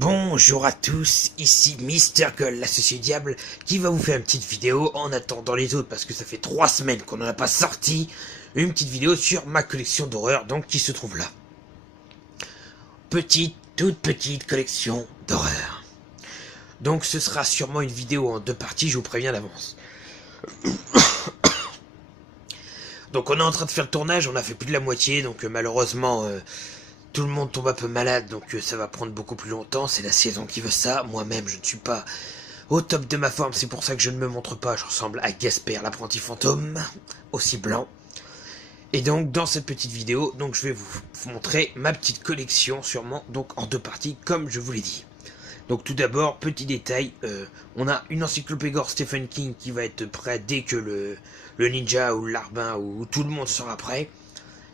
Bonjour à tous, ici Mister Gull, l'associé diable, qui va vous faire une petite vidéo en attendant les autres parce que ça fait 3 semaines qu'on n'en a pas sorti. Une petite vidéo sur ma collection d'horreur, donc qui se trouve là. Toute petite collection d'horreur. Donc ce sera sûrement une vidéo en 2 parties, je vous préviens d'avance. Donc on est en train de faire le tournage, on a fait plus de la moitié, donc malheureusement... tout le monde tombe un peu malade, donc ça va prendre beaucoup plus longtemps, c'est la saison qui veut ça. Moi-même, je ne suis pas au top de ma forme, c'est pour ça que je ne me montre pas. Je ressemble à Gasper, l'apprenti fantôme, aussi blanc. Et donc, dans cette petite vidéo, donc je vais vous montrer ma petite collection, sûrement, donc en 2 parties, comme je vous l'ai dit. Donc tout d'abord, petit détail, on a une encyclopédie Stephen King qui va être prête dès que le ninja ou le larbin ou tout le monde sera prêt.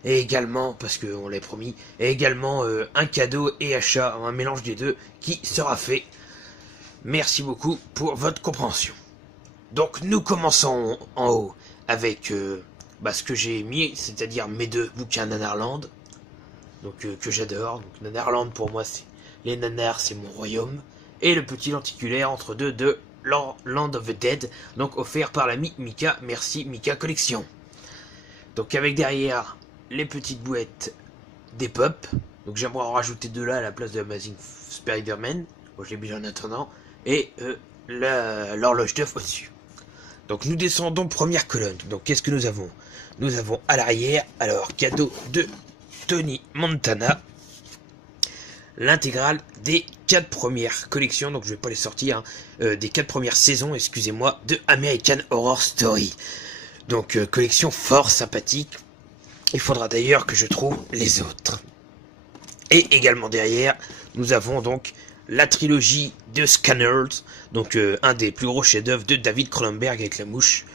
Et également, parce qu'on l'a promis, et également un cadeau et achat, un mélange des deux, qui sera fait. Merci beaucoup pour votre compréhension. Donc nous commençons en haut avec ce que j'ai mis, c'est-à-dire mes 2 bouquins Nanarland, donc que j'adore. Donc Nanarland pour moi, c'est les nanars, c'est mon royaume, et le petit lenticulaire entre deux de Land of the Dead, donc offert par l'ami Mika. Merci Mika Collection. Donc avec derrière les petites bouettes des pop. Donc j'aimerais en rajouter 2 là à la place de Amazing Spider-Man. Bon, je l'ai mis en attendant. Et l'horloge d'œuf au-dessus. Donc nous descendons première colonne. Donc qu'est-ce que nous avons? Nous avons à l'arrière, alors cadeau de Tony Montana, l'intégrale des 4 premières collections, donc je vais pas les sortir, des 4 premières saisons, excusez-moi, de American Horror Story. Donc collection fort sympathique. Il faudra d'ailleurs que je trouve les autres. Et également derrière, nous avons donc la trilogie de Scanners, donc un des plus gros chefs-d'œuvre de David Cronenberg avec la mouche.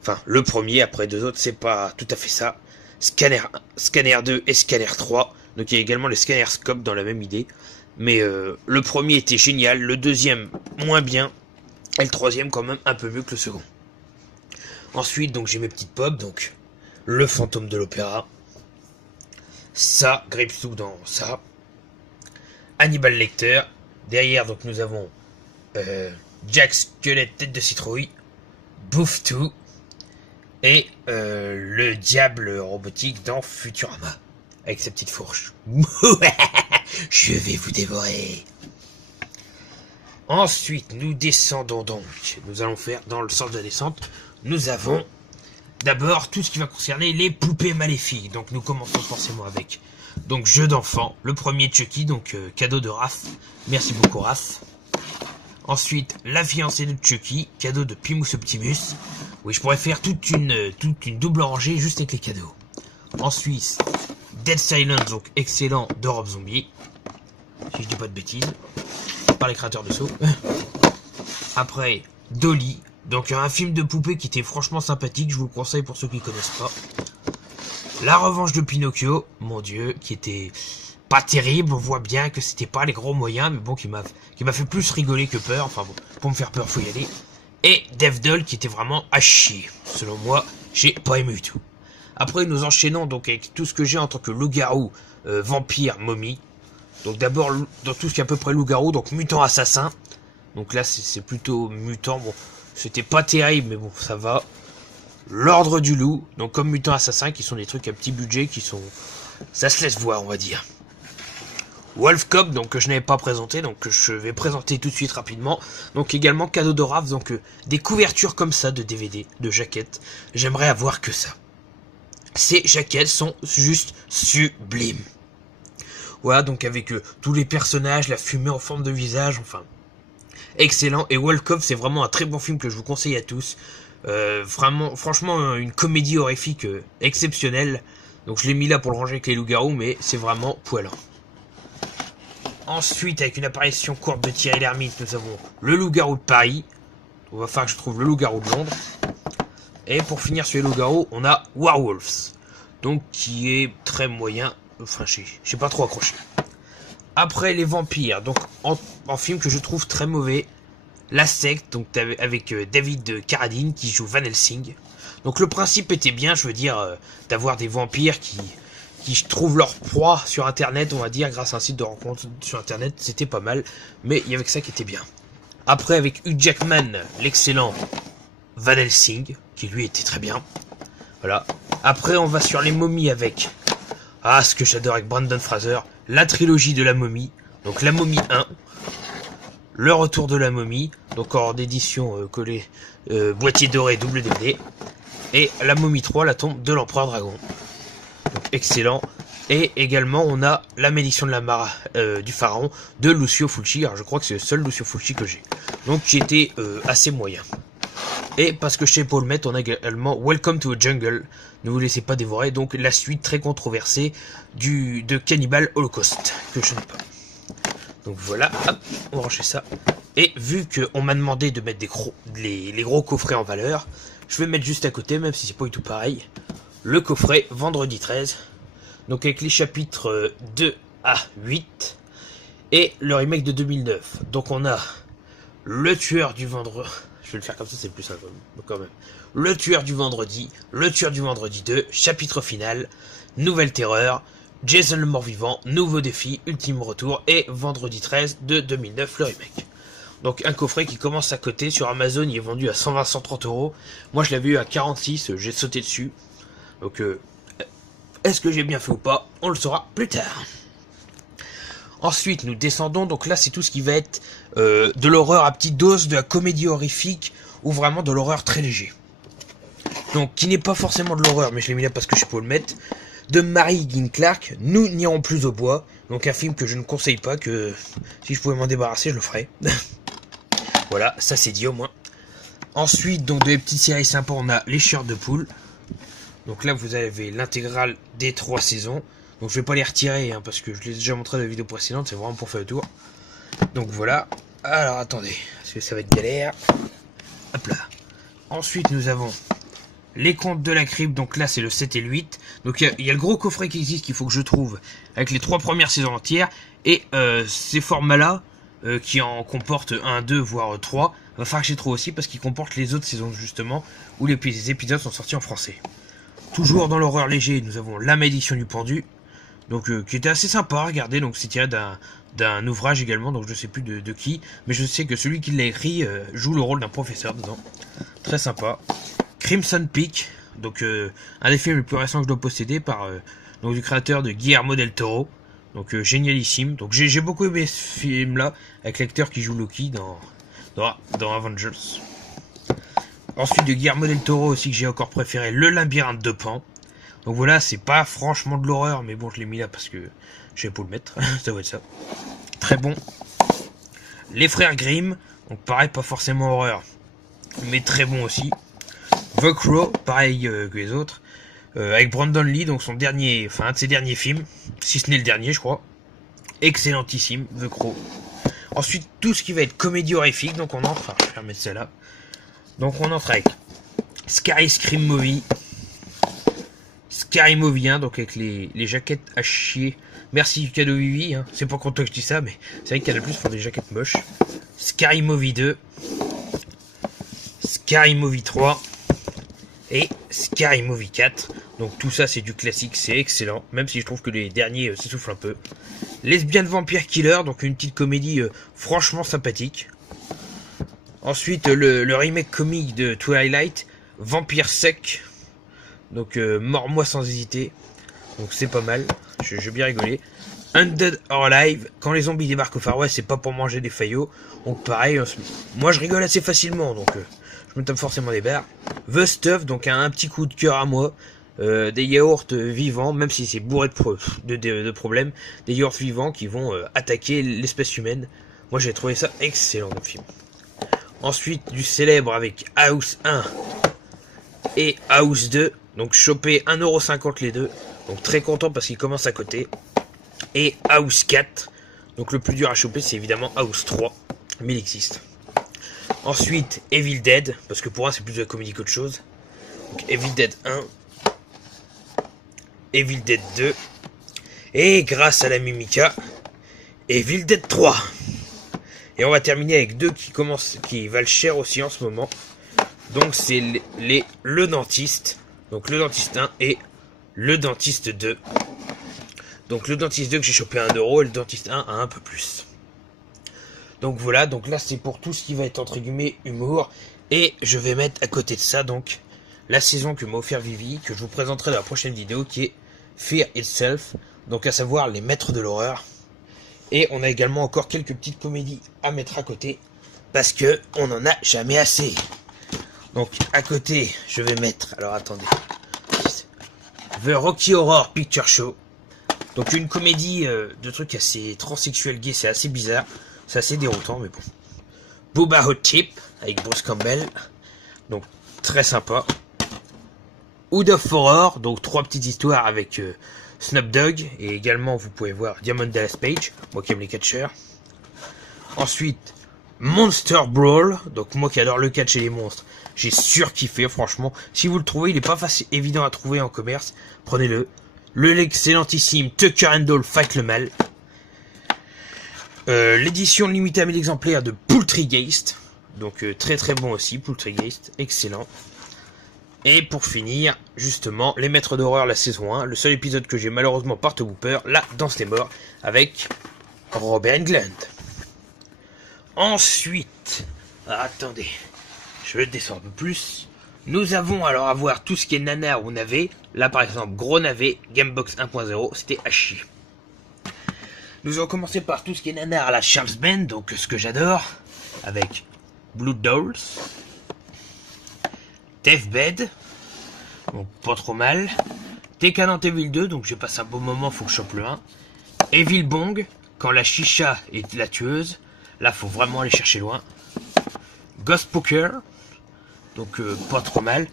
Enfin, le premier, après 2 autres, c'est pas tout à fait ça. Scanner 2 et Scanner 3. Donc il y a également le Scanner Scope dans la même idée. Mais le premier était génial, le deuxième moins bien, et le troisième quand même un peu mieux que le second. Ensuite, donc j'ai mes petites pop, donc le fantôme de l'opéra, ça, Grapesou dans ça, Hannibal Lecter, derrière donc nous avons Jack Squelette tête de citrouille, Bouffe-Tout, et le diable robotique dans Futurama, avec sa petite fourche. Je vais vous dévorer. Ensuite, nous descendons donc, nous allons faire dans le sens de la descente, nous avons d'abord tout ce qui va concerner les poupées maléfiques. Donc nous commençons forcément avec donc jeu d'enfant, le premier Chucky, donc cadeau de Raph, merci beaucoup Raph. Ensuite la fiancée de Chucky, cadeau de Pimus Optimus. Oui, je pourrais faire toute une double rangée juste avec les cadeaux. Ensuite Dead Silence, donc excellent de Rob Zombie, si je dis pas de bêtises, par les créateurs de Saw. Après Dolly, donc un film de poupée qui était franchement sympathique, je vous le conseille pour ceux qui ne connaissent pas. La revanche de Pinocchio, mon dieu, qui était pas terrible, on voit bien que c'était pas les gros moyens, mais bon, qui m'a fait plus rigoler que peur, enfin bon, pour me faire peur, faut y aller. Et Death Doll, qui était vraiment à chier, selon moi, j'ai pas aimé du tout. Après, nous enchaînons donc avec tout ce que j'ai en tant que loup-garou, vampire, momie. Donc d'abord, dans tout ce qui est à peu près loup-garou, donc mutant assassin. Donc là, c'est plutôt mutant, bon... C'était pas terrible, mais bon, ça va. L'ordre du loup, donc comme mutant assassin, qui sont des trucs à petit budget, qui sont... ça se laisse voir, on va dire. Wolf Cop, donc que je n'avais pas présenté, donc que je vais présenter tout de suite rapidement. Donc également cadeau de Raph, donc des couvertures comme ça de DVD, de jaquettes. J'aimerais avoir que ça. Ces jaquettes sont juste sublimes. Voilà, donc avec tous les personnages, la fumée en forme de visage, enfin... excellent. Et Wolf Cop, c'est vraiment un très bon film que je vous conseille à tous. Vraiment, franchement, une comédie horrifique exceptionnelle. Donc je l'ai mis là pour le ranger avec les loups-garous, mais c'est vraiment poilant. Ensuite, avec une apparition courte de Thierry Lhermitte, nous avons le loup-garou de Paris. On va faire que je trouve le loup-garou de Londres. Et pour finir sur les loups-garous, on a Werewolves. Donc qui est très moyen. Enfin, j'ai pas trop accroché. Après les vampires, donc en film que je trouve très mauvais, La Secte, donc avec David Carradine qui joue Van Helsing. Donc le principe était bien, je veux dire, d'avoir des vampires qui trouvent leur proie sur internet, on va dire, grâce à un site de rencontre sur internet. C'était pas mal, mais il y avait que ça qui était bien. Après, avec Hugh Jackman, l'excellent Van Helsing, qui lui était très bien. Voilà. Après, on va sur les momies avec, ce que j'adore avec Brandon Fraser, la trilogie de la momie. Donc la momie 1, le retour de la momie, donc hors d'édition collé, boîtier doré, double DVD. Et la momie 3, la tombe de l'empereur dragon. Donc excellent. Et également, on a la malédiction de la Mara du pharaon de Lucio Fulci. Alors je crois que c'est le seul Lucio Fulci que j'ai. Donc qui était assez moyen. Et parce que chez Paul Met, on a également Welcome to the Jungle. Ne vous laissez pas dévorer. Donc la suite très controversée de Cannibal Holocaust, que je n'ai pas. Donc voilà, hop, on va ranger ça. Et vu qu'on m'a demandé de mettre les gros coffrets en valeur, je vais mettre juste à côté, même si c'est pas du tout pareil, le coffret Vendredi 13. Donc avec les chapitres 2 à 8 et le remake de 2009. Donc on a le tueur du vendredi. Je vais le faire comme ça, c'est plus simple quand même. Le tueur du vendredi, le tueur du vendredi 2, chapitre final, nouvelle terreur, Jason le mort-vivant, nouveau défi, ultime retour et vendredi 13 de 2009, le remake. Donc un coffret qui commence à côté sur Amazon, il est vendu à 120-130 euros. Moi je l'avais eu à 46, j'ai sauté dessus. Donc est-ce que j'ai bien fait ou pas? On le saura plus tard. Ensuite nous descendons, donc là c'est tout ce qui va être de l'horreur à petite dose, de la comédie horrifique ou vraiment de l'horreur très léger. Donc qui n'est pas forcément de l'horreur, mais je l'ai mis là parce que je peux le mettre. De Mary Higgins Clark, Nous n'irons plus au bois. Donc un film que je ne conseille pas, que si je pouvais m'en débarrasser, je le ferais. Voilà, ça c'est dit au moins. Ensuite, donc des petites séries sympas, on a Les Chieurs de Poule. Donc là, vous avez l'intégrale des 3 saisons. Donc je vais pas les retirer, parce que je les ai déjà montré dans la vidéo précédente, c'est vraiment pour faire le tour. Donc voilà. Alors attendez, parce que ça va être galère. Hop là. Ensuite, nous avons Les Contes de la Crypte, donc là c'est le 7 et le 8. Donc il y a le gros coffret qui existe qu'il faut que je trouve avec les 3 premières saisons entières. Et ces formats-là, qui en comportent 1, 2, voire 3, va falloir que j'y trouve aussi parce qu'ils comportent les autres saisons justement, où les épisodes sont sortis en français. Toujours dans l'horreur léger, nous avons La Malédiction du Pendu, donc qui était assez sympa à regarder, donc c'est tiré d'un ouvrage également, donc je sais plus de qui, mais je sais que celui qui l'a écrit joue le rôle d'un professeur dedans. Très sympa. Crimson Peak, donc un des films les plus récents que je dois posséder par donc du créateur de Guillermo del Toro, donc génialissime. Donc j'ai beaucoup aimé ce film là avec l'acteur qui joue Loki dans Avengers. Ensuite de Guillermo del Toro aussi que j'ai encore préféré, Le Labyrinthe de Pan. Donc voilà, c'est pas franchement de l'horreur, mais bon je l'ai mis là parce que je vais pas le mettre, ça va être ça. Très bon. Les Frères Grimm, donc pareil, pas forcément horreur, mais très bon aussi. The Crow, pareil que les autres, avec Brandon Lee, donc son dernier, enfin un de ses derniers films, si ce n'est le dernier je crois. Excellentissime, The Crow. Ensuite tout ce qui va être comédie horrifique, donc on entre, je vais remettre ça là. Donc on entre avec Scary Scream Movie, Scary Movie 1, donc avec les jaquettes à chier. Merci Cadeau Vivi, c'est pas contre toi que je dis ça, mais c'est vrai qu'il y en a plus font des jaquettes moches. Scary Movie 2, Scary Movie 3 et Scary Movie 4. Donc tout ça c'est du classique, c'est excellent, même si je trouve que les derniers s'essoufflent un peu. Lesbian Vampire Killer, donc une petite comédie franchement sympathique. Ensuite le remake comique de Twilight, Vampire Sec, donc Mors-moi sans hésiter, donc c'est pas mal, j'ai bien rigolé. Undead or Alive, quand les zombies débarquent au Far West, c'est pas pour manger des faillots, donc pareil, moi je rigole assez facilement, donc je me tape forcément des barres. The Stuff, donc un petit coup de cœur à moi, des yaourts vivants, même si c'est bourré de problèmes, des yaourts vivants qui vont attaquer l'espèce humaine. Moi j'ai trouvé ça excellent le film. Ensuite du célèbre avec House 1 et House 2, donc choper 1,50€ les deux, donc très content parce qu'il commence à côté. Et House 4, donc le plus dur à choper c'est évidemment House 3, mais il existe. Ensuite Evil Dead, parce que pour moi c'est plus de la comédie qu'autre chose. Donc Evil Dead 1, Evil Dead 2, et grâce à la Mimica, Evil Dead 3. Et on va terminer avec deux qui valent cher aussi en ce moment. Donc c'est Le Dentiste, donc Le Dentiste 1 et Le Dentiste 2. Donc le Dentiste 2 que j'ai chopé à 1€ et le Dentiste 1 à un peu plus. Donc voilà, donc là c'est pour tout ce qui va être entre guillemets humour. Et je vais mettre à côté de ça donc la saison que m'a offert Vivi, que je vous présenterai dans la prochaine vidéo, qui est Fear Itself, donc à savoir les maîtres de l'horreur. Et on a également encore quelques petites comédies à mettre à côté, parce que on n'en a jamais assez. Donc à côté, je vais mettre, alors attendez, The Rocky Horror Picture Show. Donc une comédie de trucs assez transsexuels gays, c'est assez bizarre, c'est assez déroutant, mais bon. Booba Hot Chip, avec Bruce Campbell, donc très sympa. Hood of Horror, donc 3 petites histoires avec Snoop Dogg, et également vous pouvez voir Diamond Dallas Page, moi qui aime les catcheurs. Ensuite, Monster Brawl, donc moi qui adore le catch et les monstres, j'ai surkiffé franchement. Si vous le trouvez, il n'est pas facile, évident à trouver en commerce, prenez-le. L'excellentissime Tucker and Dale Fight le Mal. L'édition limitée à 1000 exemplaires de Poultrygeist, donc très très bon aussi, Poultrygeist, excellent. Et pour finir, justement, Les Maîtres d'Horreur, la saison 1, le seul épisode que j'ai malheureusement par Whooper, La Danse des Morts, avec Robert Englund. Ensuite, attendez, je vais descendre un peu plus. Nous avons alors à voir tout ce qui est nanar ou navet. Là par exemple, gros navet, Gamebox 1.0, c'était à chier. Nous allons commencer par tout ce qui est nanar à la Charles Band, donc ce que j'adore, avec Blood Dolls, Deathbed, donc pas trop mal, Tekken Evil 2, donc j'ai passé un bon moment, faut que je chope le 1, Evil Bong, quand la chicha est la tueuse, là faut vraiment aller chercher loin, Ghost Poker, donc pas trop mal,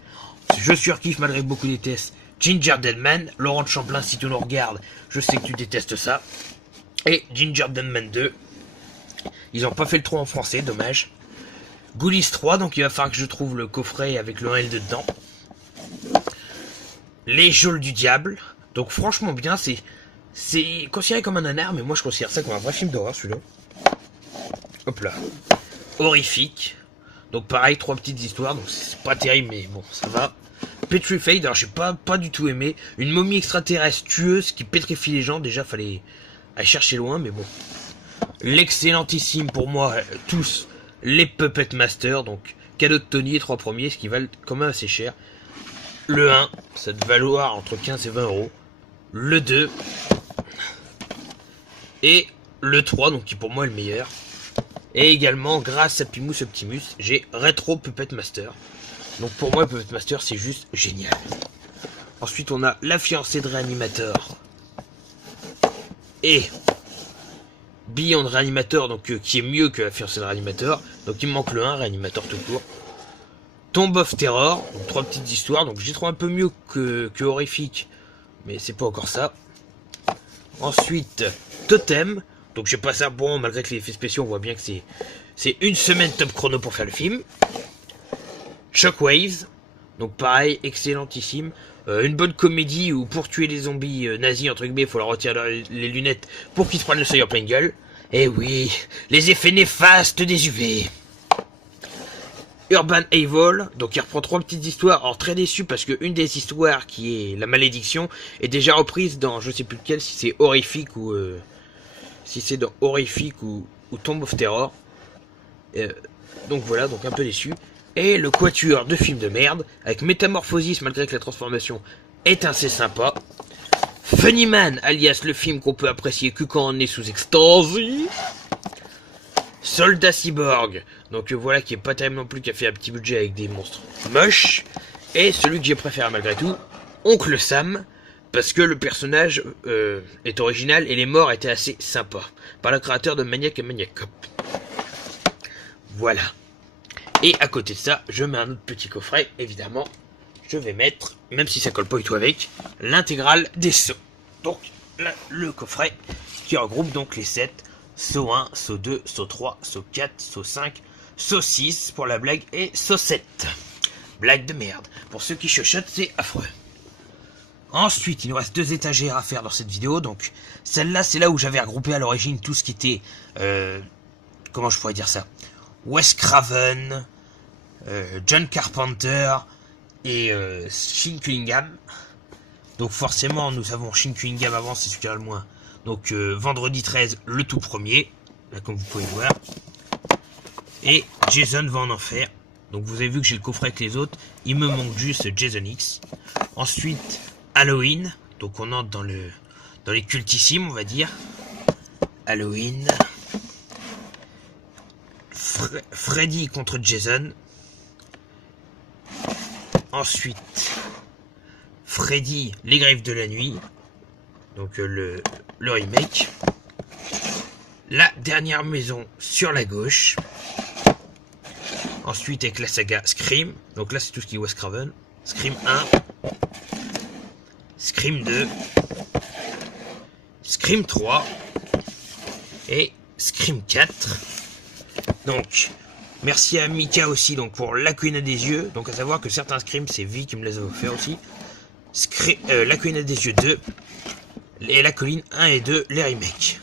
je surkiffe malgré beaucoup des tests, Ginger Deadman, Laurent de Champlain, si tu nous regardes, je sais que tu détestes ça, et Ginger Deadman 2, ils ont pas fait le 3 en français, dommage. Ghoulies 3, donc il va falloir que je trouve le coffret avec le 1L dedans. Les Geôles du Diable, donc franchement bien, c'est considéré comme un nanar, mais moi je considère ça comme un vrai film d'horreur celui-là. Hop là. Horrifique, donc pareil, 3 petites histoires, donc c'est pas terrible, mais bon, ça va. Petrified, alors j'ai pas du tout aimé. Une momie extraterrestre tueuse qui pétrifie les gens, déjà fallait aller chercher loin, mais bon. L'excellentissime pour moi, tous, les Puppet Master, donc cadeau de Tony, les 3 premiers, ce qui valent quand même assez cher. Le 1, ça devait valoir entre 15 et 20€. Le 2, et le 3, donc qui pour moi est le meilleur. Et également, grâce à Pimous Optimus, j'ai Retro Puppet Master. Donc pour moi, Puppet Master, c'est juste génial. Ensuite, on a La Fiancée de Réanimateur. Et Beyond Réanimateur, donc qui est mieux que La Fiancée de Réanimateur. Donc il me manque le 1, Réanimateur tout court. Tomb of Terror, donc 3 petites histoires. Donc j'y trouve un peu mieux que Horrifique, mais c'est pas encore ça. Ensuite, Totem. Donc j'ai passé un bon, malgré que les effets spéciaux, on voit bien que c'est une semaine top chrono pour faire le film. Shockwaves, donc pareil, excellentissime. Une bonne comédie où pour tuer les zombies nazis, entre guillemets, il faut leur retirer les lunettes pour qu'ils se prennent le seuil en pleine gueule. Et oui, les effets néfastes des UV. Urban Evil, donc il reprend 3 petites histoires. Alors très déçu parce que une des histoires qui est la malédiction est déjà reprise dans je sais plus lequel, si c'est Horrifique ou si c'est dans Horrifique ou Tomb of Terror. Donc voilà, donc un peu déçu. Et le quatuor de films de merde, avec Métamorphosis, malgré que la transformation est assez sympa. Funnyman, alias le film qu'on peut apprécier que quand on est sous extasie. Soldat Cyborg, donc voilà, qui est pas terrible non plus, qui a fait un petit budget avec des monstres moches. Et celui que j'ai préféré malgré tout, Oncle Sam, parce que le personnage est original et les morts étaient assez sympas. Par le créateur de Maniac et Maniac Cop. Voilà. Et à côté de ça, je mets un autre petit coffret, évidemment. Je vais mettre, même si ça colle pas du tout avec, l'intégrale des sauts. Donc, là, le coffret qui regroupe donc les 7. Saut 1, saut 2, saut 3, saut 4, saut 5, saut 6 pour la blague et saut 7. Blague de merde. Pour ceux qui chuchotent, c'est affreux. Ensuite, il nous reste 2 étagères à faire dans cette vidéo. Donc, celle-là, c'est là où j'avais regroupé à l'origine tout ce qui était... comment je pourrais dire ça, Wes Craven, John Carpenter et Sean Cunningham. Donc forcément, nous avons Shin Cunningham avant, c'est celui qui a le moins. Donc vendredi 13, le tout premier, là comme vous pouvez le voir. Et Jason va en enfer. Donc vous avez vu que j'ai le coffret avec les autres. Il me manque juste Jason X. Ensuite, Halloween. Donc on entre dans les cultissimes, on va dire. Halloween. Freddy contre Jason. Ensuite, Freddy, les griffes de la nuit. Donc le remake. La dernière maison sur la gauche. Ensuite avec la saga Scream. Donc là c'est tout ce qui est Wes Craven. Scream 1. Scream 2. Scream 3. Et Scream 4. Donc merci à Mika aussi donc pour La Colline des Yeux. Donc à savoir que certains Scream c'est Vi qui me les a offert aussi. La Colline des Yeux 2. Et La Colline 1 et 2 les remakes.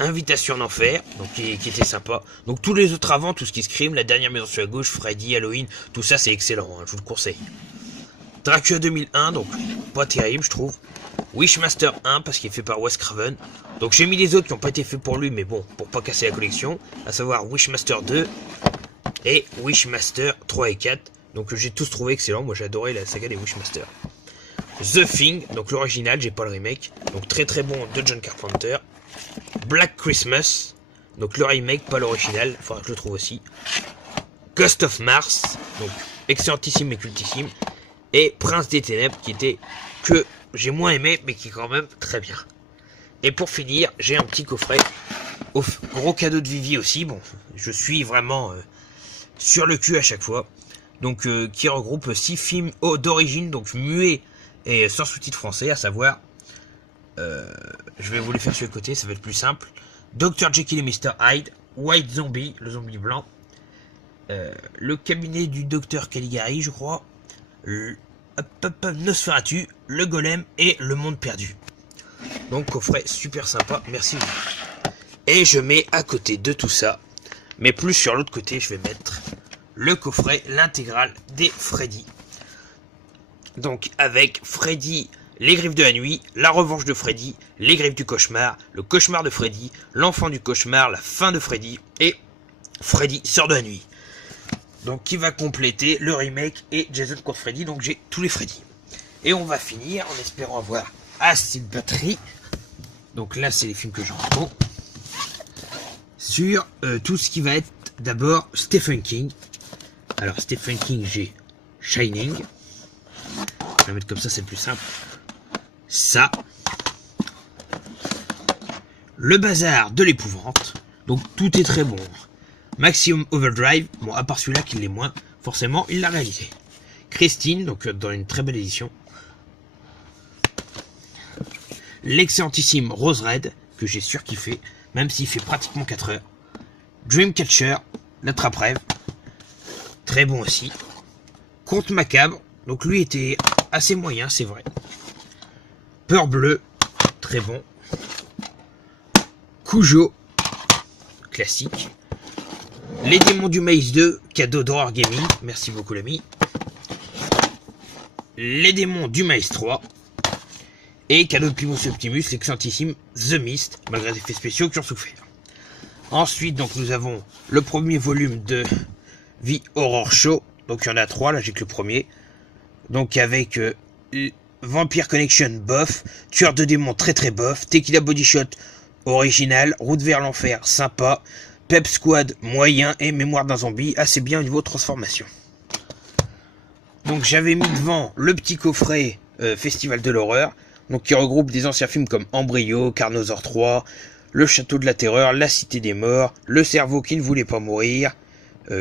Invitation en enfer, donc qui était sympa. Donc tous les autres avant, tout ce qui Scream, la dernière maison sur la gauche, Freddy, Halloween, tout ça c'est excellent, hein, je vous le conseille. Dracula 2001, donc pas terrible je trouve. Wishmaster 1 parce qu'il est fait par Wes Craven. Donc j'ai mis les autres qui n'ont pas été faits pour lui, mais bon, pour pas casser la collection. À savoir Wishmaster 2 et Wishmaster 3 et 4. Donc j'ai tous trouvé excellent, moi j'ai adoré la saga des Wishmaster. The Thing, donc l'original, j'ai pas le remake. Donc très très bon de John Carpenter. Black Christmas, donc le remake, pas l'original, il faudra que je le trouve aussi. Ghost of Mars, donc excellentissime et cultissime. Et Prince des Ténèbres, qui était que j'ai moins aimé, mais qui est quand même très bien. Et pour finir, j'ai un petit coffret, gros cadeau de Vivi aussi, bon, je suis vraiment sur le cul à chaque fois. Donc qui regroupe 6 films d'origine, donc muets et sans sous-titres français, à savoir... je vais vous les faire sur le côté, ça va être plus simple. Dr. Jekyll et Mr. Hyde, White Zombie, le zombie blanc, le cabinet du Dr. Caligari, je crois, Nosferatu, le Golem et le Monde Perdu. Donc coffret super sympa, merci. Et je mets à côté de tout ça, mais plus sur l'autre côté, je vais mettre le coffret, l'intégrale des Freddy. Donc avec Freddy... Les griffes de la nuit, la revanche de Freddy, les griffes du cauchemar, le cauchemar de Freddy, l'enfant du cauchemar, la fin de Freddy et Freddy sort de la nuit. Donc qui va compléter le remake et Jason contre Freddy, donc j'ai tous les Freddy. Et on va finir en espérant avoir assez de batterie. Donc là c'est les films que j'en prends. Sur tout ce qui va être d'abord Stephen King. Alors Stephen King j'ai Shining. Je vais mettre comme ça, c'est plus simple. Ça, le bazar de l'épouvante, donc tout est très bon. Maximum Overdrive, bon à part celui-là qui l'est moins, forcément il l'a réalisé. Christine, donc dans une très belle édition. L'excellentissime Rose Red, que j'ai surkiffé, même s'il fait pratiquement 4 heures. Dreamcatcher, l'attrape-rêve, très bon aussi. Conte macabre, donc lui était assez moyen, c'est vrai. Peur bleue, très bon. Cujo, classique. Les démons du maïs 2, cadeau d'Horror Gaming, merci beaucoup l'ami. Les démons du maïs 3. Et cadeau de Primus Optimus, l'excellentissime The Mist, malgré les effets spéciaux qui ont souffert. Ensuite, donc nous avons le premier volume de The Horror Show. Donc il y en a 3, là j'ai que le premier. Donc avec... Vampire Connection bof, Tueur de démons très très bof, Tequila Body Shot original, Route vers l'enfer sympa, Pep Squad moyen et Mémoire d'un zombie assez bien au niveau transformation. Donc j'avais mis devant le petit coffret Festival de l'horreur, donc qui regroupe des anciens films comme Embryo, Carnosaur 3, Le Château de la Terreur, La Cité des Morts, Le Cerveau qui ne voulait pas mourir,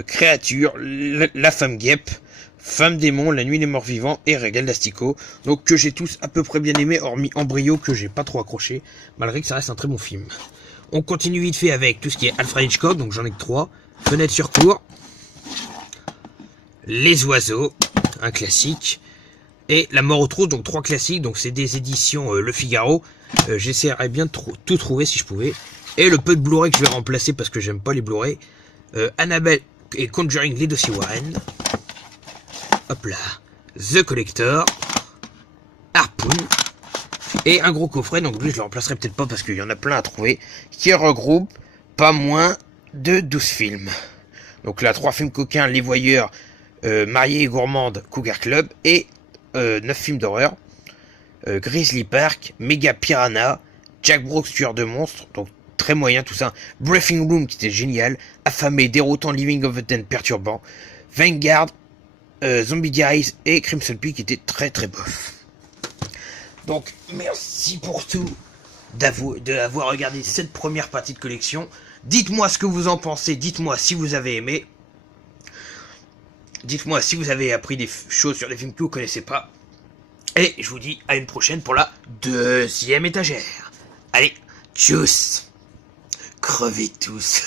Créature, La Femme Guêpe, Femme démon, La nuit des morts vivants et Régal d'Astico. Donc que j'ai tous à peu près bien aimé, hormis Embryo que j'ai pas trop accroché, malgré que ça reste un très bon film. On continue vite fait avec tout ce qui est Alfred Hitchcock, donc j'en ai que 3. Fenêtre sur cour, Les oiseaux, un classique, et La mort aux trousses, donc 3 classiques, donc c'est des éditions Le Figaro. J'essaierai bien de tout trouver si je pouvais. Et le peu de Blu-ray que je vais remplacer parce que j'aime pas les Blu-ray. Annabelle et Conjuring, les dossiers Warren. Hop là, The Collector, Harpoon. Et un gros coffret, donc lui je le remplacerai peut-être pas parce qu'il y en a plein à trouver, qui regroupe pas moins de 12 films. Donc là, 3 films coquins, Les Voyeurs, Mariée et Gourmande, Cougar Club, et 9 films d'horreur. Grizzly Park, Mega Piranha, Jack Brooks tueur de monstres, donc très moyen tout ça. Breathing Room qui était génial, Affamé, déroutant, Living of the Dead perturbant, Vanguard, Zombie Diaries et Crimson Peak qui était très très bof. Donc merci pour tout d'avoir regardé cette première partie de collection. Dites-moi ce que vous en pensez, dites-moi si vous avez aimé. Dites-moi si vous avez appris des choses sur les films que vous connaissez pas. Et je vous dis à une prochaine pour la 2e étagère. Allez, tchuss. Crevez tous.